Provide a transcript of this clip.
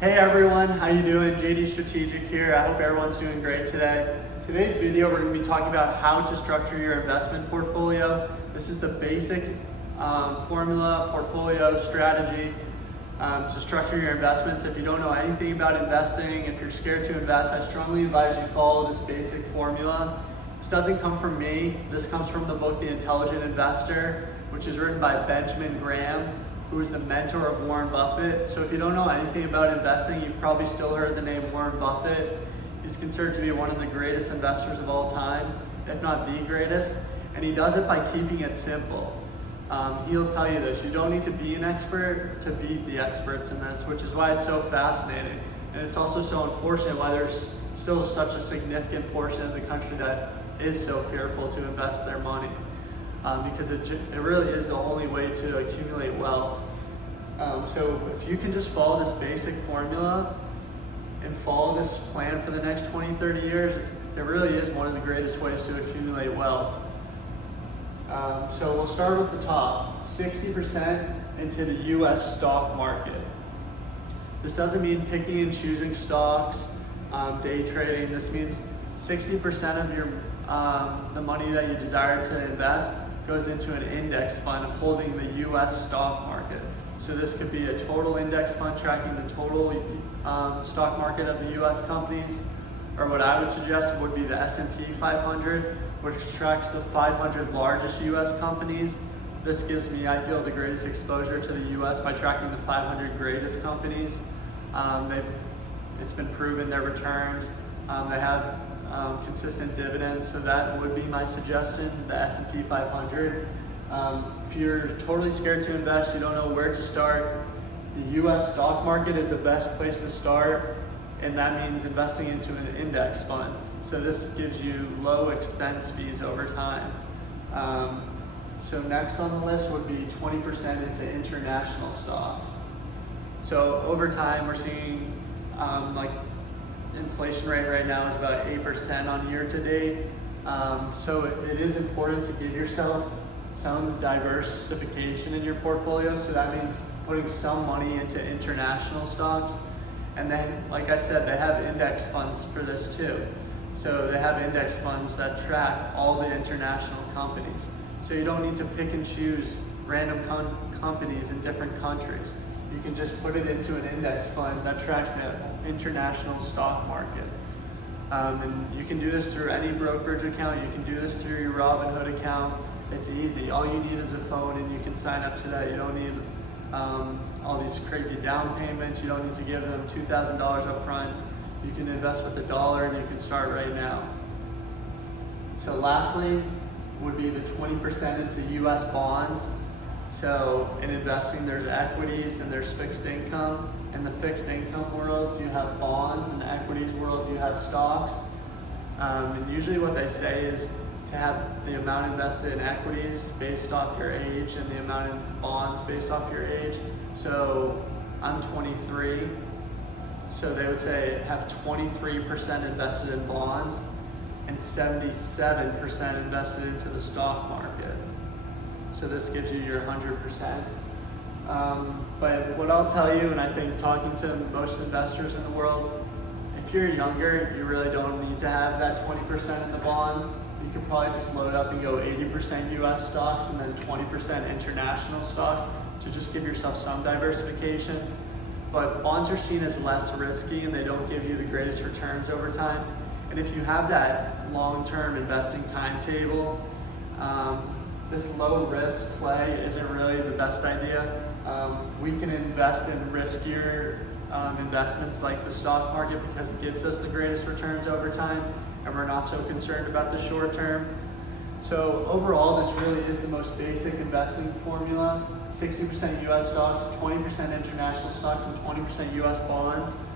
Hey everyone, how you doing? JD Strategic here. I hope everyone's doing great today. Today's video, we're going to be talking about how to structure your investment portfolio. This is the basic formula, portfolio strategy to structure your investments. If you don't know anything about investing, if you're scared to invest, I strongly advise you follow this basic formula. This doesn't come from me. This comes from the book The Intelligent Investor, which is written by Benjamin Graham, who is the mentor of Warren Buffett. So if you don't know anything about investing, you've probably still heard the name Warren Buffett. He's considered to be one of the greatest investors of all time, if not the greatest. And he does it by keeping it simple. He'll tell you this: you don't need to be an expert to beat the experts in this, which is why it's so fascinating. And it's also so unfortunate why there's still such a significant portion of the country that is so fearful to invest their money. Because it really is the only way to accumulate wealth. So if you can just follow this basic formula and follow this plan for the next 20, 30 years, it really is one of the greatest ways to accumulate wealth. So we'll start with the top, 60% into the US stock market. This doesn't mean picking and choosing stocks, day trading. This means 60% of your the money that you desire to invest goes into an index fund holding the US stock market. So this could be a total index fund tracking the total stock market of the US companies, or what I would suggest would be the S&P 500, which tracks the 500 largest US companies. This gives me, I feel, the greatest exposure to the US by tracking the 500 greatest companies. It's been proven their returns. They have consistent dividends, so that would be my suggestion, the S&P 500. If you're totally scared to invest, you don't know where to start, the US stock market is the best place to start, and that means investing into an index fund. So this gives you low expense fees over time. So next on the list would be 20% into international stocks. So over time, we're seeing like inflation rate right now is about 8% on year to date. So it is important to give yourself some diversification in your portfolio. So that means putting some money into international stocks. And then, like I said, they have index funds for this too. So they have index funds that track all the international companies. So you don't need to pick and choose random companies in different countries. You can just put it into an index fund that tracks the international stock market. And you can do this through any brokerage account. You can do this through your Robinhood account. It's easy. All you need is a phone and you can sign up to that. You don't need all these crazy down payments. You don't need to give them $2,000 up front. You can invest with $1 and you can start right now. So lastly would be the 20% into US bonds. So in investing, there's equities and there's fixed income. In the fixed income world, you have bonds. In the equities world, you have stocks. And usually what they say is to have the amount invested in equities based off your age and the amount in bonds based off your age. So I'm 23. So they would say have 23% invested in bonds and 77% invested into the stock market. So this gives you your 100%. But what I'll tell you, and I think talking to most investors in the world, if you're younger, you really don't need to have that 20% in the bonds. You could probably just load up and go 80% US stocks and then 20% international stocks to just give yourself some diversification. But bonds are seen as less risky and they don't give you the greatest returns over time. And if you have that long-term investing timetable, this low risk play isn't really the best idea. We can invest in riskier investments like the stock market because it gives us the greatest returns over time and we're not so concerned about the short term. So overall, this really is the most basic investing formula: 60% US stocks, 20% international stocks, and 20% US bonds.